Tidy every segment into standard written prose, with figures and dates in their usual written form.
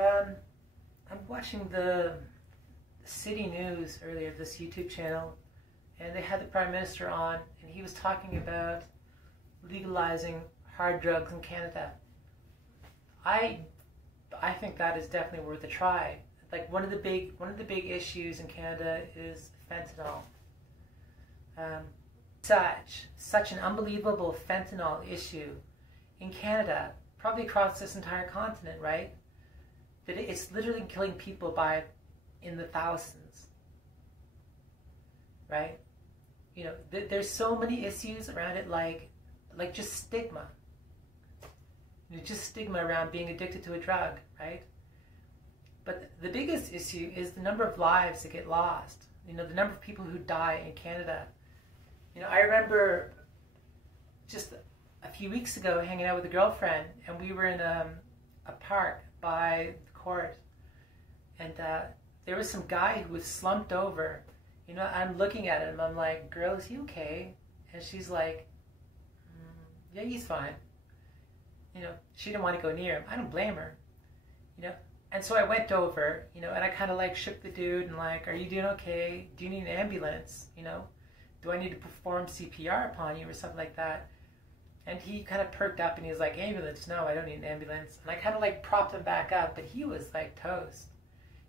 Um, I'm watching the City News earlier, this YouTube channel, and they had the Prime Minister on, and he was talking about legalizing hard drugs in Canada. I think that is definitely worth a try. Like one of the big issues in Canada is fentanyl. Such an unbelievable fentanyl issue in Canada, probably across this entire continent, right? That it's literally killing people in the thousands, right? You know, there's so many issues around it, like just stigma. You know, just stigma around being addicted to a drug, right? But the biggest issue is the number of lives that get lost. You know, the number of people who die in Canada. You know, I remember just a few weeks ago hanging out with a girlfriend, and we were in a park by the court, and there was some guy who was slumped over. You know, I'm looking at him, I'm like, "Girl, is he okay?" And she's like, "Yeah, he's fine." You know, she didn't want to go near him. I don't blame her. You know, and so I went over, you know, and I kind of like shook the dude and like, "Are you doing okay? Do you need an ambulance? You know, do I need to perform CPR upon you or something like that?" And he kind of perked up and he was like, "Ambulance? No, I don't need an ambulance." And I kind of like propped him back up, but he was like toast.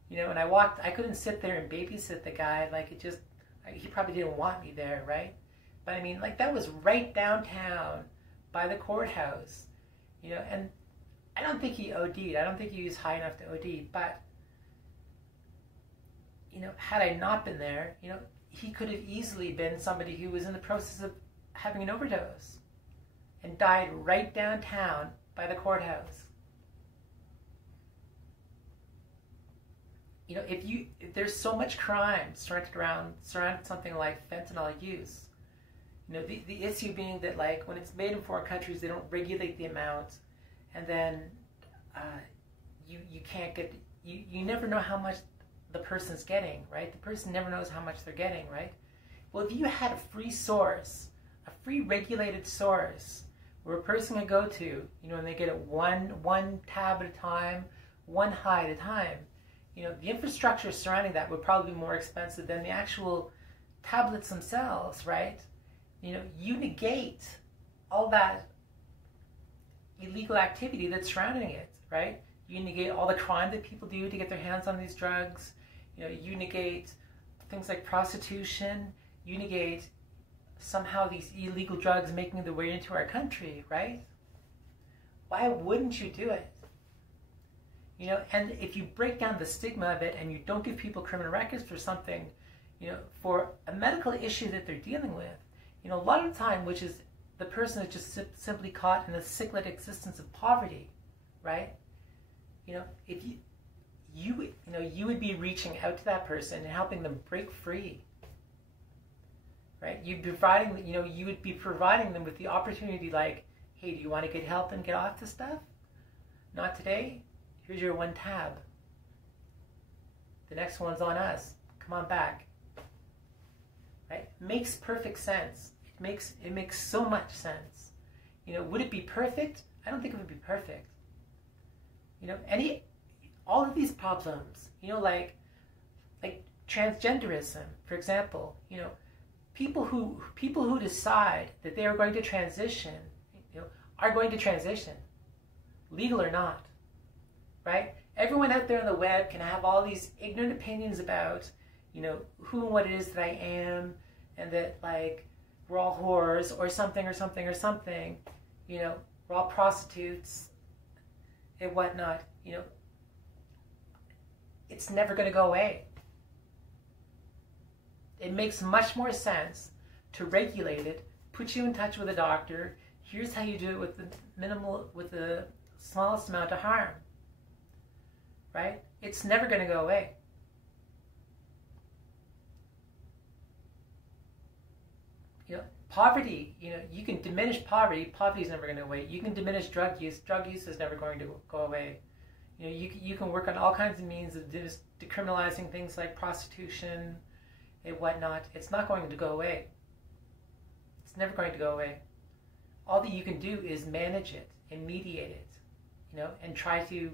You know, and I couldn't sit there and babysit the guy. Like he probably didn't want me there, right? But I mean, like that was right downtown by the courthouse, you know, and I don't think he OD'd. I don't think he was high enough to OD, but, you know, had I not been there, you know, he could have easily been somebody who was in the process of having an overdose and died right downtown by the courthouse. You know, if there's so much crime surrounding something like fentanyl use, you know, the issue being that like when it's made in foreign countries, they don't regulate the amount, and then you can't get, you never know how much the person's getting, right? The person never knows how much they're getting, right? Well, if you had a free source, a free regulated source where a person can go to, you know, and they get it one tab at a time, one high at a time, you know, the infrastructure surrounding that would probably be more expensive than the actual tablets themselves, right? You know, you negate all that illegal activity that's surrounding it, right? You negate all the crime that people do to get their hands on these drugs. You know, you negate things like prostitution. You negate somehow these illegal drugs making their way into our country, right? Why wouldn't you do it? You know, and if you break down the stigma of it and you don't give people criminal records for something, you know, for a medical issue that they're dealing with, you know, a lot of the time, which is the person is just simply caught in a cyclic existence of poverty, right? You know, if you would be reaching out to that person and helping them break free, right? You would be providing them with the opportunity, like, "Hey, do you want to get help and get off the stuff? Not today? Here's your one tab. The next one's on us. Come on back." Right? Makes perfect sense. It makes so much sense. You know, would it be perfect? I don't think it would be perfect. You know, all of these problems, you know, like transgenderism, for example, you know, people who decide that they are going to transition, you know, are going to transition, legal or not, right? Everyone out there on the web can have all these ignorant opinions about, you know, who and what it is that I am, and that like we're all whores or something or something or something, you know, we're all prostitutes and whatnot. You know, it's never going to go away. It makes much more sense to regulate it, put you in touch with a doctor. Here's how you do it with the smallest amount of harm, right? It's never going to go away. You know, poverty, you know, you can diminish poverty. Poverty is never going to go away. You can diminish drug use. Drug use is never going to go away. You know, you can work on all kinds of means of decriminalizing things like prostitution and whatnot. It's not going to go away. It's never going to go away. All that you can do is manage it and mediate it, you know, and try to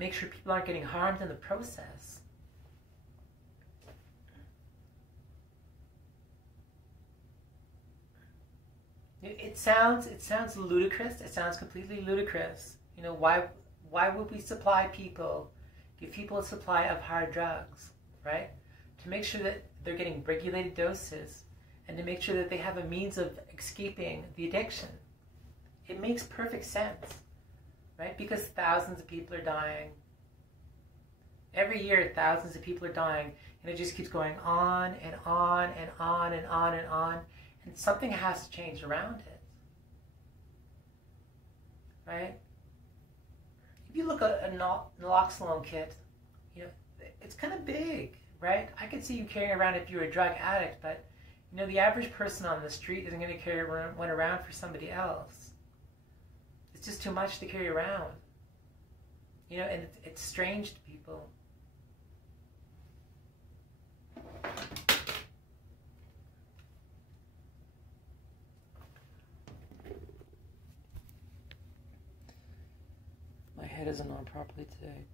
make sure people aren't getting harmed in the process. It sounds ludicrous. It sounds completely ludicrous. You know, why would we supply people, give people a supply of hard drugs, right? To make sure that they're getting regulated doses and to make sure that they have a means of escaping the addiction. It makes perfect sense, right? Because thousands of people are dying. Every year, thousands of people are dying, and it just keeps going on and on and on and on and on, and something has to change around it, right? If you look at a naloxone kit, you know, it's kind of big, right? I could see you carrying around if you're a drug addict, but you know, the average person on the street isn't going to carry one around for somebody else. It's just too much to carry around, you know, and it's strange to people. My head isn't on properly today.